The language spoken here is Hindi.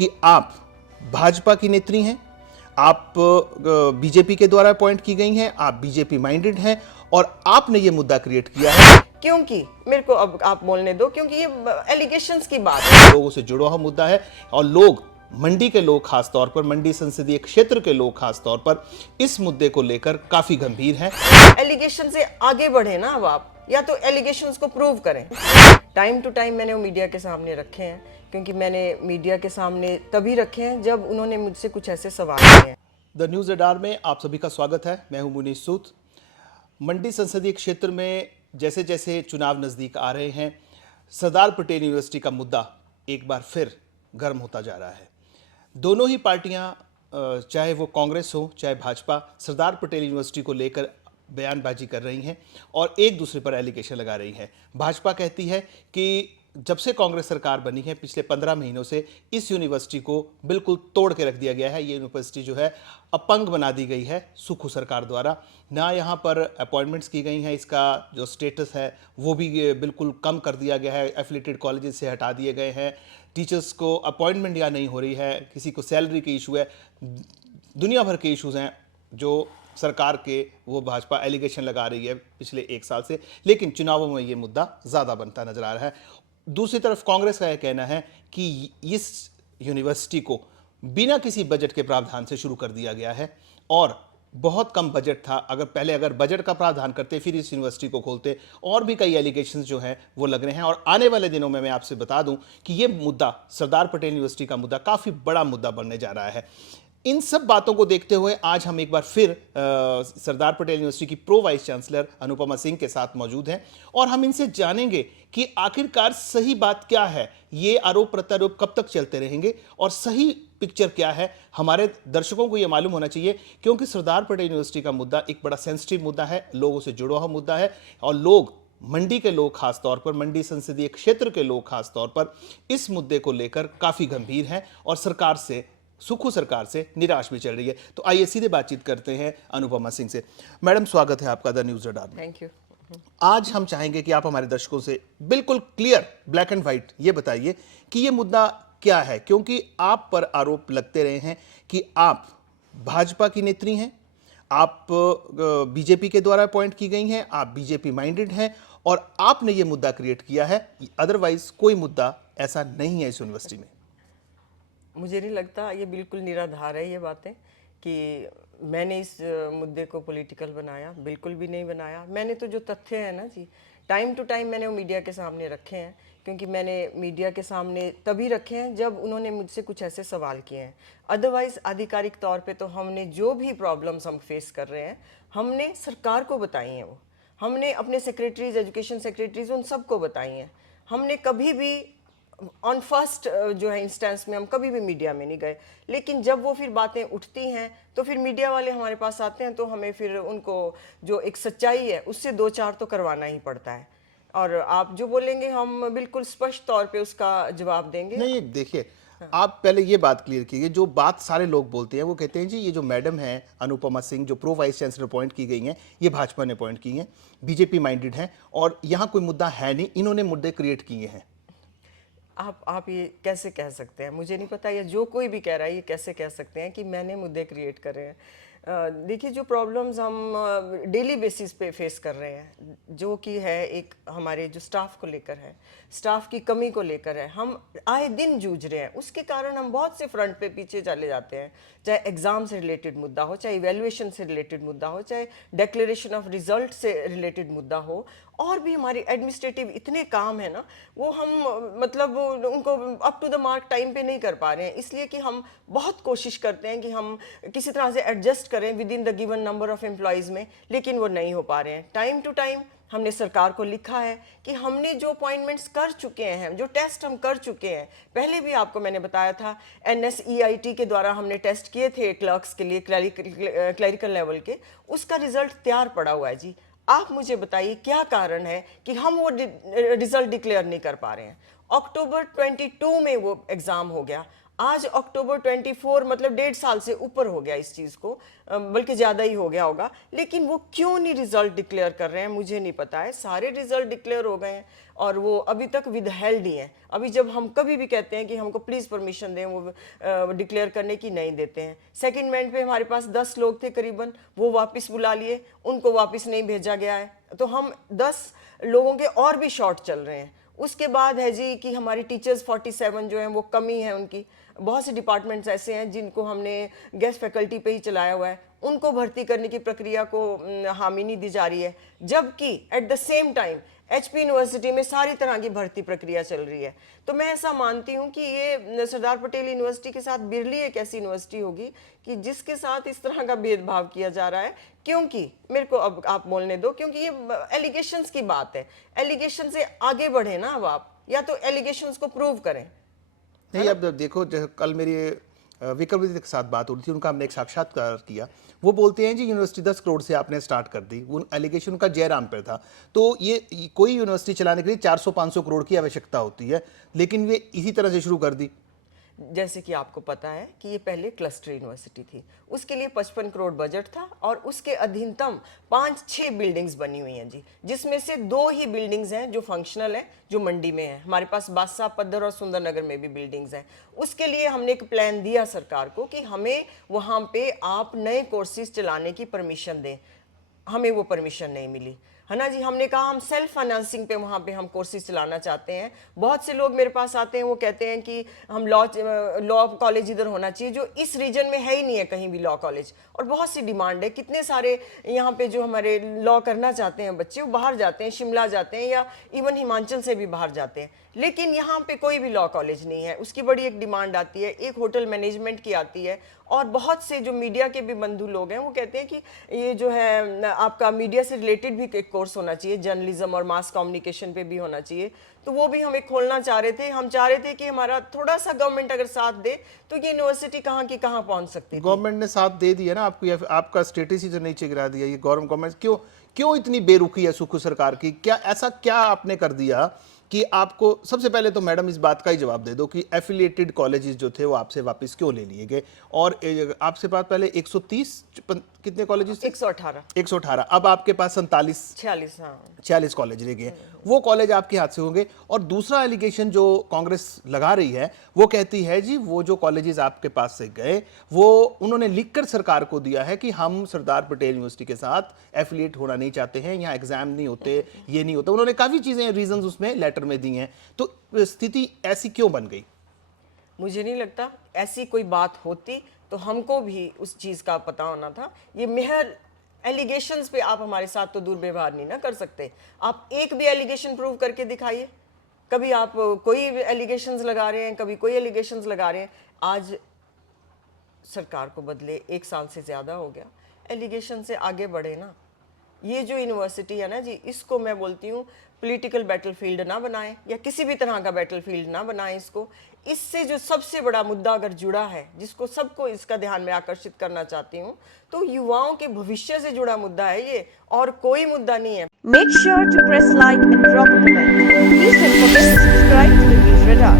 कि आप भाजपा की नेत्री हैं, आप बीजेपी के द्वारा अपॉइंट की गई हैं, आप बीजेपी माइंडेड हैं और आपने ये मुद्दा क्रिएट किया है। क्योंकि मेरे को अब आप बोलने दो, क्योंकि ये एलिगेशंस की बात है, लोगों से जुड़ा हुआ मुद्दा है और लोग, मंडी के लोग खास तौर पर, मंडी संसदीय क्षेत्र के लोग खास तौर पर इस मुद्दे को लेकर काफी गंभीर हैं। एलिगेशन से आगे बढ़े ना, अब आप या तो एलिगेशंस को प्रूव करें। टाइम टू टाइम मैंने वो मीडिया के सामने रखे हैं, क्योंकि मैंने मीडिया के सामने तभी रखे हैं जब उन्होंने मुझसे कुछ ऐसे सवाल किए हैं। द न्यूज रडार में आप सभी का स्वागत है। मैं हूं मुनीश सूद। मंडी संसदीय क्षेत्र में जैसे जैसे चुनाव नजदीक आ रहे हैं, सरदार पटेल यूनिवर्सिटी का मुद्दा एक बार फिर गर्म होता जा रहा है। दोनों ही पार्टियां, चाहे वो कांग्रेस हो चाहे भाजपा, सरदार पटेल यूनिवर्सिटी को लेकर बयानबाजी कर रही हैं और एक दूसरे पर एलिगेशन लगा रही हैं। भाजपा कहती है कि जब से कांग्रेस सरकार बनी है पिछले 15 महीनों से इस यूनिवर्सिटी को बिल्कुल तोड़ के रख दिया गया है। ये यूनिवर्सिटी जो है अपंग बना दी गई है सुखू सरकार द्वारा। ना यहाँ पर अपॉइंटमेंट्स की गई हैं, इसका जो स्टेटस है वो भी बिल्कुल कम कर दिया गया है, एफिलेटेड कॉलेजेस से हटा दिए गए हैं, टीचर्स को अपॉइंटमेंट या नहीं हो रही है, किसी को सैलरी के इशू है, दुनिया भर के इशूज़ हैं जो सरकार के वो भाजपा एलिगेशन लगा रही है पिछले एक साल से। लेकिन चुनावों में ये मुद्दा ज़्यादा बनता नजर आ रहा है। दूसरी तरफ कांग्रेस का यह कहना है कि इस यूनिवर्सिटी को बिना किसी बजट के प्रावधान से शुरू कर दिया गया है और बहुत कम बजट था। अगर बजट का प्रावधान करते फिर इस यूनिवर्सिटी को खोलते। और भी कई एलिगेशंस जो हैं वो लग रहे हैं और आने वाले दिनों में मैं आपसे बता दूं कि ये मुद्दा, सरदार पटेल यूनिवर्सिटी का मुद्दा, काफ़ी बड़ा मुद्दा बनने जा रहा है। इन सब बातों को देखते हुए आज हम एक बार फिर सरदार पटेल यूनिवर्सिटी की pro vice chancellor Anupama Singh के साथ मौजूद हैं और हम इनसे जानेंगे कि आखिरकार सही बात क्या है, ये आरोप प्रत्यारोप कब तक चलते रहेंगे और सही पिक्चर क्या है। हमारे दर्शकों को ये मालूम होना चाहिए क्योंकि सरदार पटेल यूनिवर्सिटी का मुद्दा एक बड़ा सेंसिटिव मुद्दा है, लोगों से जुड़ा हुआ मुद्दा है और लोग, मंडी के लोग खास तौर पर, मंडी संसदीय क्षेत्र के लोग खास तौर पर इस मुद्दे को लेकर काफी गंभीर हैं और सुखू सरकार से निराश भी चल रही है। तो आइए सीधे बातचीत करते हैं अनुपमा सिंह से। मैडम, स्वागत है आपका द न्यूज रडार में। Thank you. आज हम चाहेंगे कि आप हमारे दर्शकों से बिल्कुल क्लियर, ब्लैक एंड व्हाइट ये बताइए कि ये मुद्दा क्या है, क्योंकि आप पर आरोप लगते रहे हैं कि आप भाजपा की नेत्री हैं, आप बीजेपी के द्वारा अपॉइंट की गई हैं, आप बीजेपी माइंडेड हैं और आपने ये मुद्दा क्रिएट किया है। अदरवाइज कोई मुद्दा ऐसा नहीं है इस यूनिवर्सिटी में। मुझे नहीं लगता, ये बिल्कुल निराधार है ये बातें कि मैंने इस मुद्दे को पॉलिटिकल बनाया, बिल्कुल भी नहीं बनाया। मैंने तो जो तथ्य है ना जी, टाइम टू टाइम मैंने वो मीडिया के सामने रखे हैं, क्योंकि मैंने मीडिया के सामने तभी रखे हैं जब उन्होंने मुझसे कुछ ऐसे सवाल किए हैं। अदरवाइज आधिकारिक तौर पे तो हमने जो भी प्रॉब्लम्स हम फेस कर रहे हैं हमने सरकार को बताई हैं, वो हमने अपने सेक्रेटरीज, एजुकेशन सेक्रेटरीज, उन सबको बताई हैं। हमने कभी भी ऑन फर्स्ट जो है इंस्टेंस में हम कभी भी मीडिया में नहीं गए। लेकिन जब वो फिर बातें उठती हैं तो फिर मीडिया वाले हमारे पास आते हैं तो हमें फिर उनको जो एक सच्चाई है उससे दो चार तो करवाना ही पड़ता है और आप जो बोलेंगे हम बिल्कुल स्पष्ट तौर पे उसका जवाब देंगे। नहीं, देखिए, आप पहले ये बात क्लियर कीजिए। जो बात सारे लोग बोलते हैं वो कहते हैं जी ये जो मैडम है अनुपमा सिंह, जो प्रो वाइस चांसलर अपॉइंट की गई हैं, ये भाजपा ने अपॉइंट की हैं, बीजेपी माइंडेड हैं और यहाँ कोई मुद्दा है नहीं, इन्होंने मुद्दे क्रिएट किए हैं। आप ये कैसे कह सकते हैं? मुझे नहीं पता, ये जो कोई भी कह रहा है ये कैसे कह सकते हैं कि मैंने मुद्दे क्रिएट करे हैं। देखिए, जो प्रॉब्लम्स हम डेली बेसिस पे फेस कर रहे हैं, जो कि है एक हमारे जो स्टाफ को लेकर है, स्टाफ की कमी को लेकर है, हम आए दिन जूझ रहे हैं। उसके कारण हम बहुत से फ्रंट पे पीछे चले जाते हैं, चाहे एग्ज़ाम से रिलेटेड मुद्दा हो, चाहे इवेल्युएशन से रिलेटेड मुद्दा हो, चाहे डिक्लेरेशन ऑफ रिजल्ट से रिलेटेड मुद्दा हो, और भी हमारी एडमिनिस्ट्रेटिव इतने काम है ना, वो हम मतलब उनको up to the mark time पे नहीं कर पा रहे हैं। इसलिए कि हम बहुत कोशिश करते हैं कि हम किसी तरह से एडजस्ट करें with in the given number of employees में, लेकिन वो नहीं हो पा रहे हैं। टाइम टू टाइम हमने सरकार को लिखा है कि हमने जो अपॉइंटमेंट्स कर चुके हैं, जो टेस्ट हम कर चुके हैं, पहले भी आपको मैंने बताया था, NSEIT के द्वारा हमने टेस्ट किए थे क्लर्क्स के लिए, क्लरिकल लेवल के, उसका रिजल्ट तैयार पड़ा हुआ है जी। आप मुझे बताइए क्या कारण है कि हम वो रिजल्ट डिक्लेयर नहीं कर पा रहे हैं। अक्टूबर 22 में वो एग्ज़ाम हो गया, आज अक्टूबर 24 मतलब 1.5 साल से ऊपर हो गया इस चीज़ को, बल्कि ज़्यादा ही हो गया होगा, लेकिन वो क्यों नहीं रिजल्ट डिक्लेयर कर रहे हैं मुझे नहीं पता है। सारे रिजल्ट डिक्लेयर हो गए हैं और वो अभी तक विदहेल्ड ही हैं। अभी जब हम कभी भी कहते हैं कि हमको प्लीज़ परमिशन दें, वो डिक्लेयर करने की नहीं देते हैं। सेकेंड पे हमारे पास 10 लोग थे करीबन, वो वापस बुला लिए, उनको वापस नहीं भेजा गया है, तो हम 10 लोगों के और भी शॉर्ट चल रहे हैं। उसके बाद है जी कि हमारी टीचर्स 47 जो हैं वो कमी है उनकी। बहुत से डिपार्टमेंट्स ऐसे हैं जिनको हमने गेस्ट फैकल्टी पे ही चलाया हुआ है, उनको भर्ती करने की प्रक्रिया को हामी नहीं दी जा रही है, जबकि at the same time HP university में सारी तरह की भर्ती प्रक्रिया चल रही है। तो मैं ऐसा मानती हूँ कि ये सरदार पटेल यूनिवर्सिटी के साथ बिरली एक ऐसी यूनिवर्सिटी होगी कि जिसके साथ इस तरह का भेदभाव किया जा रहा है। क्योंकि मेरे को अब आप बोलने दो, क्योंकि ये एलिगेशंस की बात है, एलिगेशन से आगे बढ़े ना, अब आप या तो एलिगेशंस को प्रूव करें। नहीं, अब देखो, कल मेरी विक्रमादित्य के साथ बात हो रही थी, उनका हमने एक साक्षात्कार किया। वो बोलते हैं जी यूनिवर्सिटी 10 करोड़ से आपने स्टार्ट कर दी, वो एलिगेशन उनका जयराम पर था। तो ये कोई यूनिवर्सिटी चलाने के लिए 400-500 करोड़ की आवश्यकता होती है, लेकिन वे इसी तरह से शुरू कर दी। जैसे कि आपको पता है कि ये पहले क्लस्टर यूनिवर्सिटी थी, उसके लिए 55 करोड़ बजट था और उसके अधीनतम 5-6 बिल्डिंग्स बनी हुई हैं जी, जिसमें से 2 ही बिल्डिंग्स हैं जो फंक्शनल हैं, जो मंडी में है। हमारे पास बादशाह पद्दर और सुंदरनगर में भी बिल्डिंग्स हैं। उसके लिए हमने एक प्लान दिया सरकार को कि हमें वहाँ पे आप नए कोर्सेज चलाने की परमिशन दें, हमें वो परमिशन नहीं मिली, है ना जी। हमने कहा हम सेल्फ फाइनेंसिंग पे वहाँ पे हम कोर्सेज चलाना चाहते हैं। बहुत से लोग मेरे पास आते हैं, वो कहते हैं कि हम लॉ कॉलेज इधर होना चाहिए, जो इस रीजन में है ही नहीं है कहीं भी लॉ कॉलेज, और बहुत सी डिमांड है। कितने सारे यहाँ पे जो हमारे लॉ करना चाहते हैं बच्चे, वो बाहर जाते हैं, शिमला जाते हैं या इवन हिमाचल से भी बाहर जाते हैं, लेकिन यहाँ पे कोई भी लॉ कॉलेज नहीं है। उसकी बड़ी एक डिमांड आती है, एक होटल मैनेजमेंट की आती है, और बहुत से जो मीडिया के भी बंधु लोग हैं वो कहते हैं कि ये जो है आपका मीडिया से रिलेटेड भी एक कोर्स होना चाहिए, जर्नलिज्म और मास कम्युनिकेशन पे भी होना चाहिए। तो वो भी हम एक खोलना चाह रहे थे। हम चाह रहे थे कि हमारा थोड़ा सा गवर्नमेंट अगर साथ दे तो ये यूनिवर्सिटी कहाँ की कहाँ पहुँच सकती है। गवर्नमेंट ने साथ दे दिया ना आपको, या आपका स्टेटस ही तो नीचे गिरा दिया। ये गवर्नमेंट क्यों इतनी बेरुखी है सुखू सरकार की? ऐसा क्या आपने कर दिया कि आपको? सबसे पहले तो मैडम इस बात का ही जवाब दे दो कि एफिलिएटेड कॉलेजेस जो थे वो आपसे वापस क्यों ले लिए गए? और आपसे बात पहले 130 कितने कॉलेजेस थे? 118। अब आपके पास 46 कॉलेज रह गए, वो कॉलेज आपके हाथ से होंगे। और दूसरा एलिगेशन जो कांग्रेस लगा रही है, वो कहती है जी वो जो कॉलेजेस आपके पास से गए वो उन्होंने लिखकर सरकार को दिया है कि हम सरदार पटेल यूनिवर्सिटी के साथ एफिलिएट होना नहीं चाहते हैं, यहाँ एग्जाम नहीं होते, ये नहीं होता। उन्होंने काफी चीजें रीजंस उसमें लेटर में दी हैं। तो स्थिति ऐसी क्यों बन गई? मुझे नहीं लगता ऐसी कोई बात होती तो हमको भी उस चीज़ का पता होना था। ये मेहर एलिगेशंस पे आप हमारे साथ तो दुर्व्यवहार नहीं ना कर सकते। आप एक भी एलिगेशन प्रूव करके दिखाइए। कभी आप कोई एलिगेशंस लगा रहे हैं, कभी कोई एलिगेशंस लगा रहे हैं। आज सरकार को बदले 1 साल से ज़्यादा हो गया, एलिगेशन से आगे बढ़े ना। ये जो यूनिवर्सिटी है ना जी, इसको मैं बोलती हूँ पॉलिटिकल बैटलफील्ड ना बनाएं, या किसी भी तरह का बैटलफील्ड ना बनाएं इसको। इससे जो सबसे बड़ा मुद्दा अगर जुड़ा है, जिसको सबको इसका ध्यान में आकर्षित करना चाहती हूँ, तो युवाओं के भविष्य से जुड़ा मुद्दा है ये, और कोई मुद्दा नहीं है। Make sure to press like and drop a comment. Please don't forget to subscribe to the News Radar.